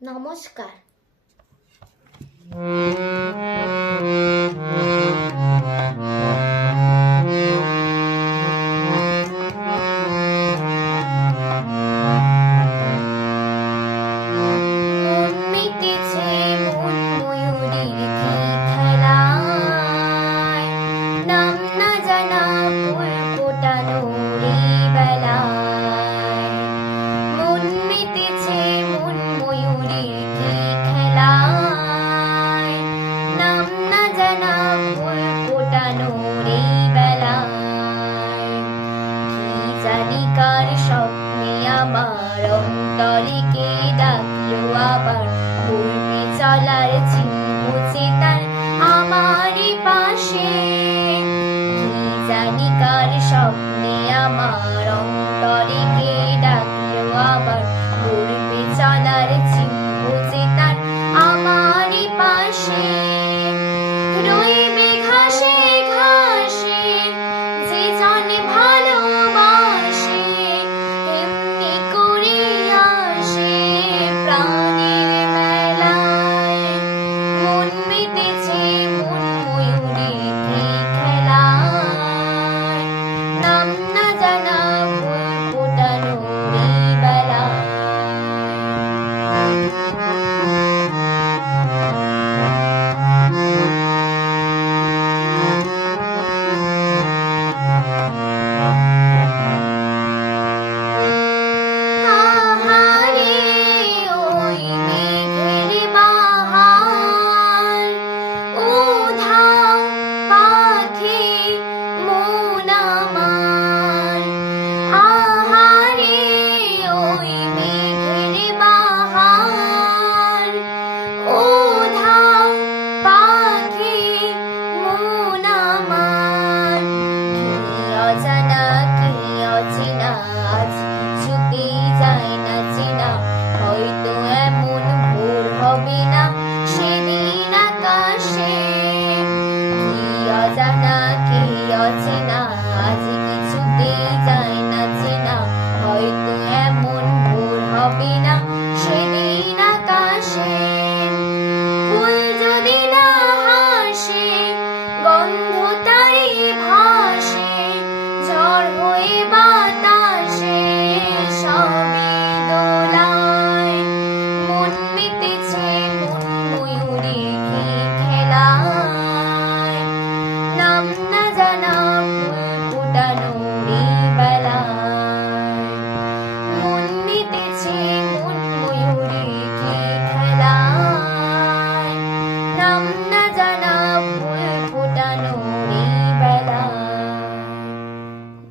নমস্কার তার চিনছে তার আমারই পাশে। কি জানি কার স্বপ্নে আমার অন্তরে কে ডাকলো আবার? করবে চলার 聊天